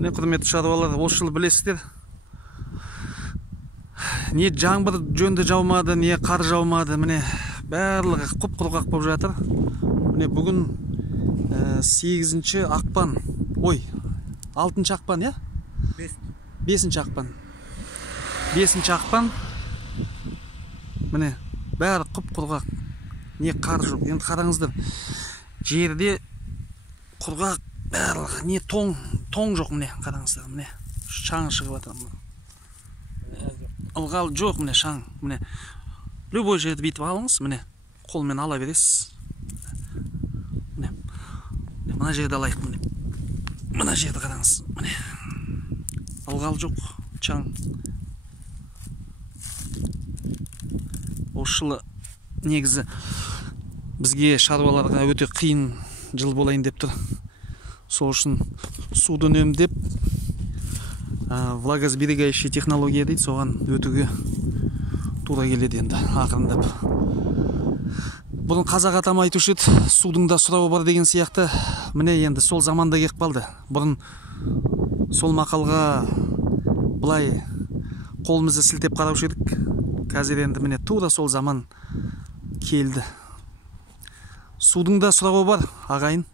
Міне құрметті шаруалар, осы жылы білесіздер, не жаңбыр жөнді жаумады, не қар жаумады. Міне барлығы құп-құрғақ болып жатыр. Міне бүгін 8 ақпан, 6 ақпан, 5 ақпан. 5 ақпан. Міне бәрі құп-құрғақ, не қар жоқ. Енді қараңыздар, жерде құрғақ барлығы, не тоң жоқ. Міне қараңыздар, міне шаң шығып жатыр. Ылғал жоқ, міне шаң. Міне любой жерді бүйтіп алыңыз, міне қолмен ала бересіз. Міне мына жерді алайық, міне мына жерді қараңыз, міне ылғал жоқ, шаң. Осы жылы негізі бізге шаруаларға өте қиын жыл болайын деп тұр. Сол үшін суды үнемдеп, влагосберегающий технология дейді, соған өтуге тура келеді енді ақырындап. Бұрын қазақ атам айтушы еді, судың да сұрауы бар деген сияқты. Міне енді сол заманда келіп қалды. Бұрын сол мақалға былай қолымызды сілтеп қараушы едік. Қазір енді міне тура сол заман келді. Судың да сұрауы бар, ағайын.